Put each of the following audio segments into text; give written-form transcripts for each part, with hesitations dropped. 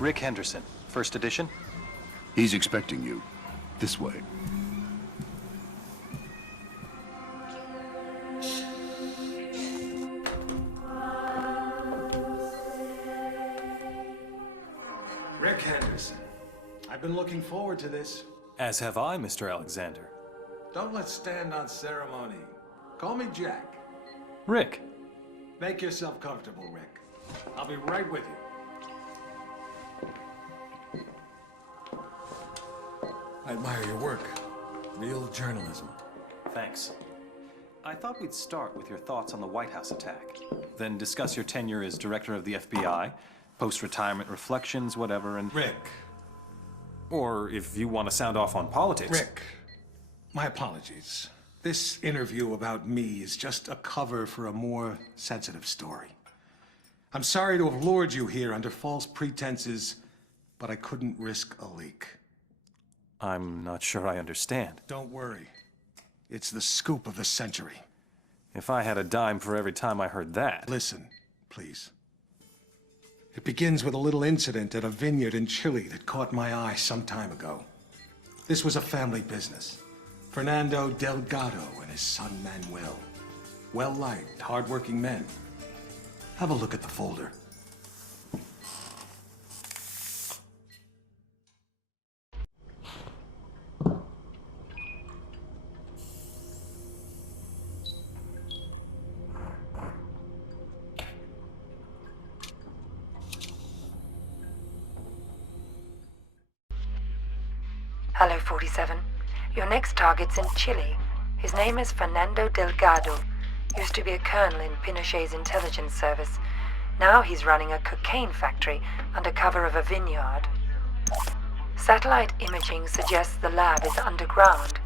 Rick Henderson, first edition. He's expecting you. This way. Rick Henderson. I've been looking forward to this. As have I, Mr. Alexander. Don't let's stand on ceremony. Call me Jack. Rick. Make yourself comfortable, Rick. I'll be right with you. I admire your work. Real journalism. Thanks. I thought we'd start with your thoughts on the White House attack, then discuss your tenure as director of the FBI, post-retirement reflections, whatever, and... Rick. Or if you want to sound off on politics... Rick, my apologies. This interview about me is just a cover for a more sensitive story. I'm sorry to have lured you here under false pretenses, but I couldn't risk a leak. I'm not sure I understand. Don't worry. It's the scoop of the century. If I had a dime for every time I heard that... Listen, please. It begins with a little incident at a vineyard in Chile that caught my eye some time ago. This was a family business. Fernando Delgado and his son Manuel. Well-liked, hard-working men. Have a look at the folder. Hello, 47. Your next target's in Chile. His name is Fernando Delgado. Used to be a colonel in Pinochet's intelligence service. Now he's running a cocaine factory under cover of a vineyard. Satellite imaging suggests the lab is underground.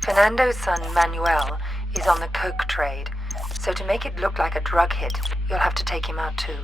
Fernando's son Manuel is on the coke trade, so to make it look like a drug hit, you'll have to take him out too.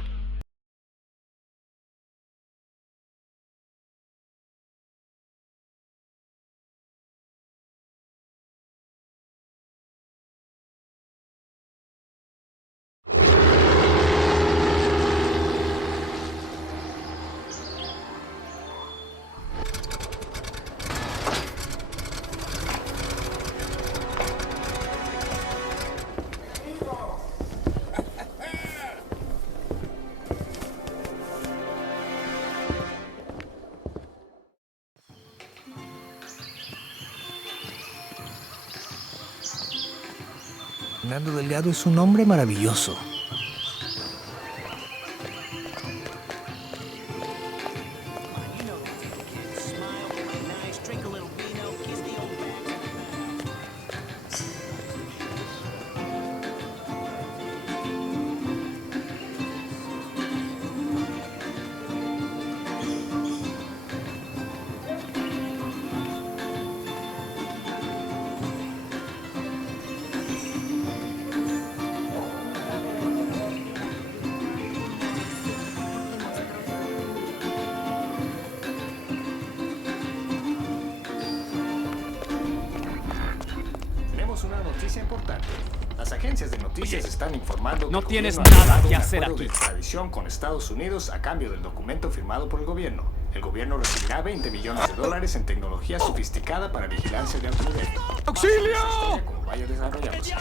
Fernando Delgado es un hombre maravilloso. Una noticia importante. Las agencias de noticias están informando que no el tienes gobierno ha nada firmado que un hacer acuerdo aquí. de extradición con Estados Unidos a cambio del documento firmado por el gobierno. El gobierno recibirá $20 millones en tecnología sofisticada para vigilancia de alto nivel. ¡Auxilio! Como vaya desarrollándose.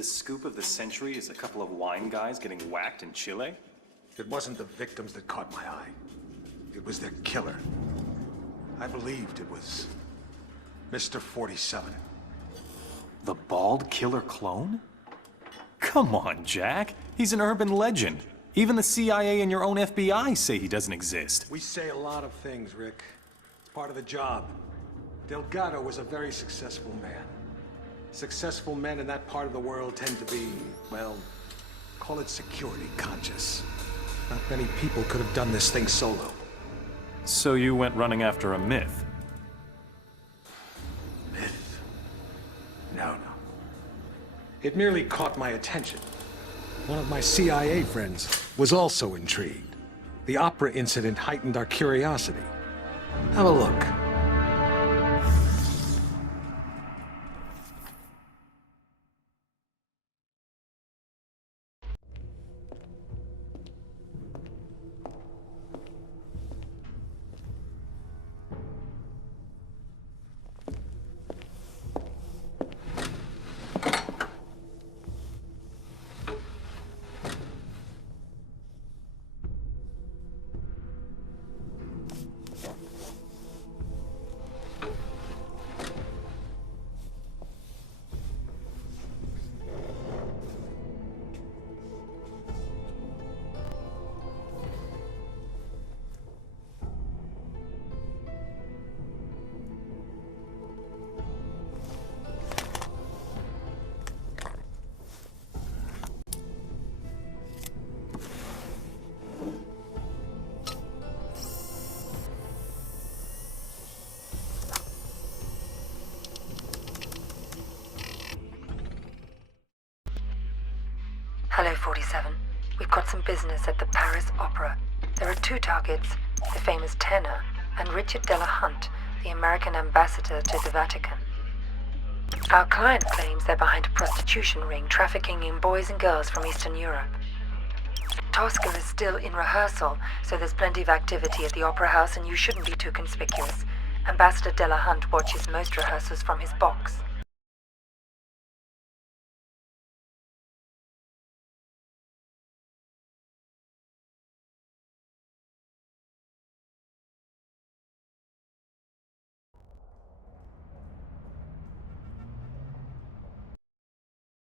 The scoop of the century is a couple of wine guys getting whacked in Chile? It wasn't the victims that caught my eye. It was their killer. I believed it was Mr. 47. The bald killer clone? Come on, Jack. He's an urban legend. Even the CIA and your own FBI say he doesn't exist. We say a lot of things, Rick. It's part of the job. Delgado was a very successful man. Successful men in that part of the world tend to be, well, call it security conscious. Not many people could have done this thing solo. So you went running after a myth? Myth? No. It merely caught my attention. One of my CIA friends was also intrigued. The opera incident heightened our curiosity. Have a look. Hello, 47. We've got some business at the Paris Opera. There are two targets, the famous tenor and Richard Delahunt, the American ambassador to the Vatican. Our client claims they're behind a prostitution ring trafficking in boys and girls from Eastern Europe. Tosca is still in rehearsal, so there's plenty of activity at the Opera House and you shouldn't be too conspicuous. Ambassador Delahunt watches most rehearsals from his box.